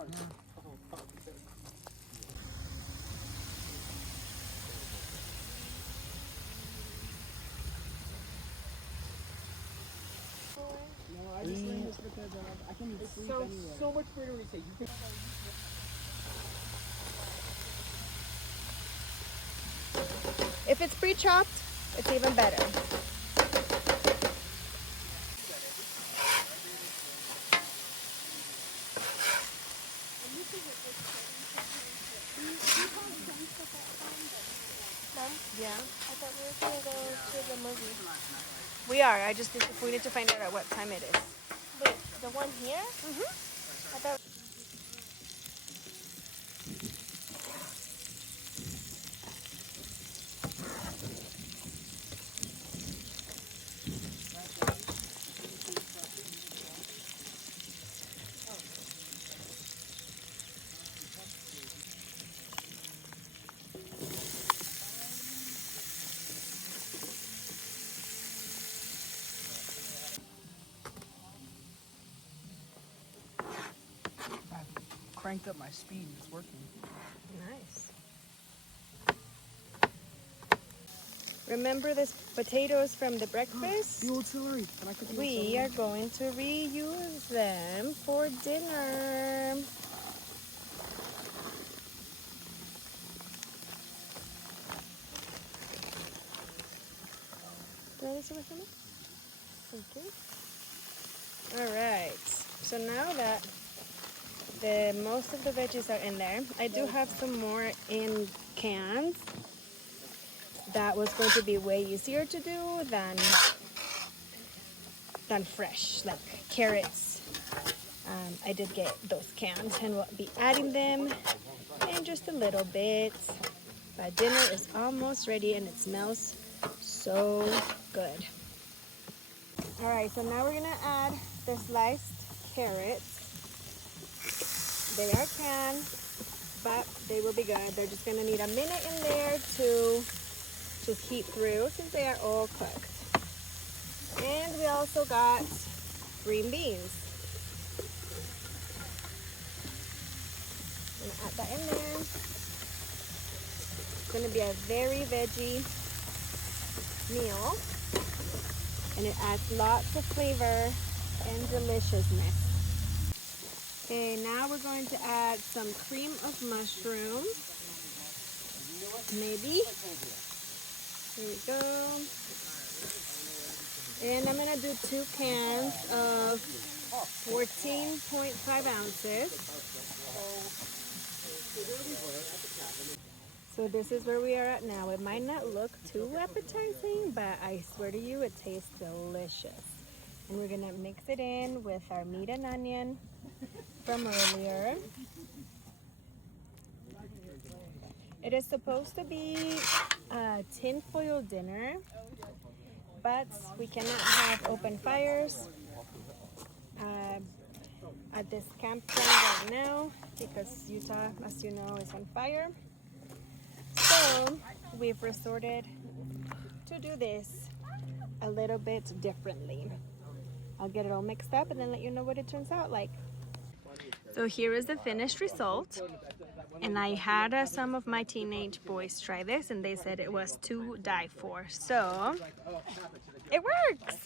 No, I just learned this because I can sleep anywhere. So much better research. You can. If it's pre-chopped, it's even better. Yeah, I thought we were gonna go to the movie. We are. We need to find out at what time it is. Wait, the one here? I thought. Cranked up my speed. It's working. Nice. Remember this potatoes from the breakfast? The old celery. Can I cook the old We celery? are going to reuse them for dinner. Thank you. All right. So now that most of the veggies are in there, I do have some more in cans. That was going to be way easier to do than fresh, like carrots. I did get those cans and we'll be adding them in just a little bit. But dinner is almost ready and it smells so good. All right, so now we're gonna add the sliced carrots. They are canned, but they will be good. They're just gonna need a minute in there to just heat through since they are all cooked. And we also got green beans. I'm gonna add that in there. It's gonna be a very veggie meal, and it adds lots of flavor and deliciousness. Okay, now we're going to add some cream of mushrooms. Maybe. Here we go. And I'm gonna do 2 cans of 14.5 ounces. So this is where we are at now. It might not look too appetizing, but I swear to you, it tastes delicious. And we're gonna mix it in with our meat and onion from earlier. It is supposed to be a tinfoil dinner, but we cannot have open fires at this campground right now because Utah, as you know, is on fire. So we've resorted to do this a little bit differently. I'll get it all mixed up and then let you know what it turns out like. So here is the finished result. And I had some of my teenage boys try this and they said it was to die for. So it works.